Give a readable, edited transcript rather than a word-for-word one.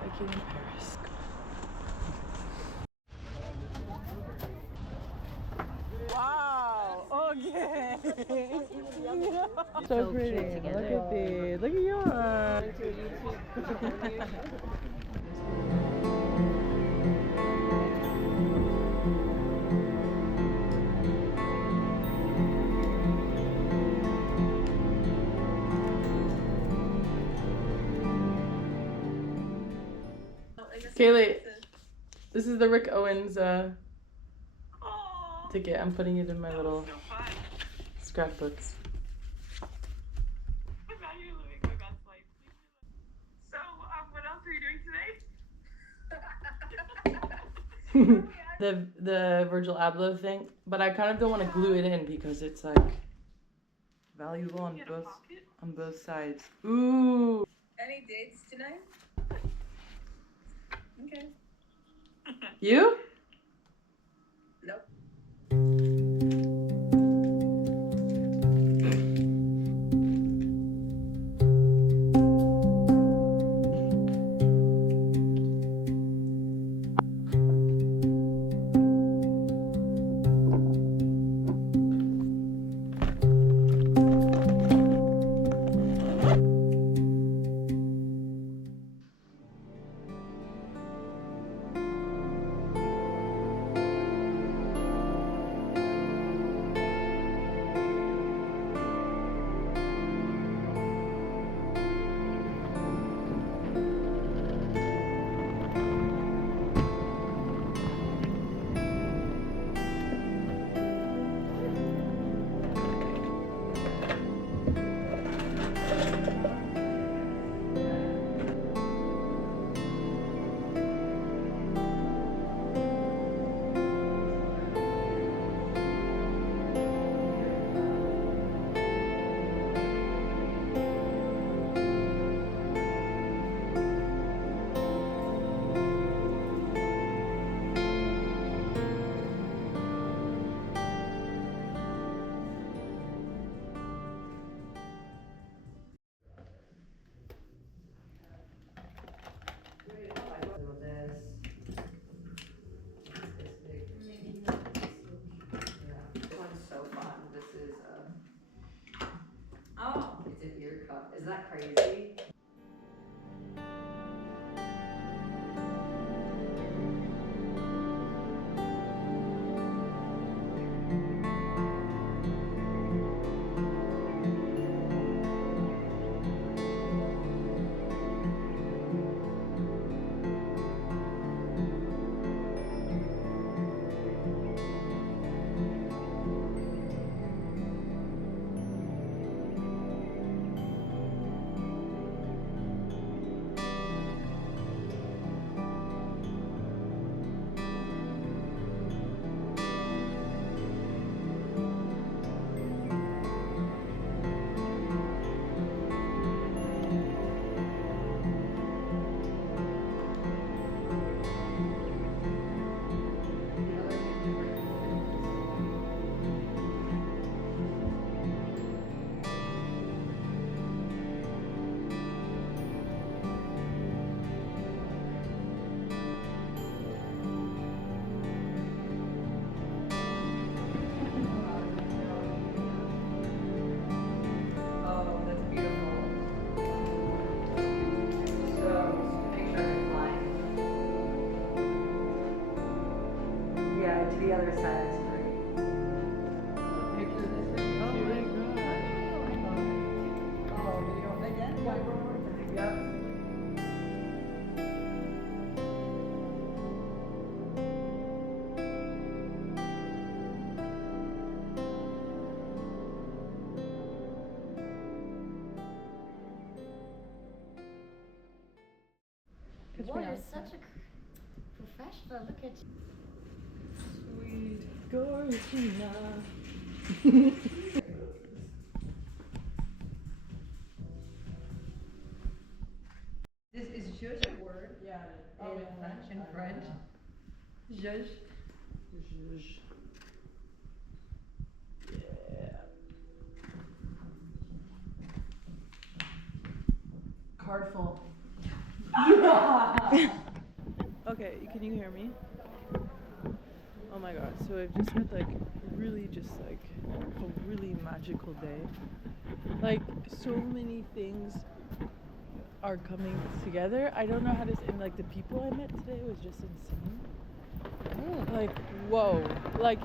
Biking in Paris. Wow. Okay. So pretty. Look at these. Look at yours. Kaylee, this is the Rick Owens ticket. I'm putting it in my little scrapbooks. So, what else are you doing today? The Virgil Abloh thing, but I kind of don't want to glue it in because it's like valuable on both sides. Ooh. Any dates tonight? Okay. You? Nope. Is that crazy? The other side is great. Picture this thing. Oh my god. Oh, do you want again? Yep. Boy, you're such a professional. Look at you. Sweet Georgina. Is zhuzh a word? Yeah. In French? In French? Zhuzh. Zhuzh. Yeah. Card full. Okay, can you hear me? Oh my god, so I've just had like really just like a really magical day. Like so many things are coming together. I don't know how to say, like the people I met today was just insane. Like whoa, like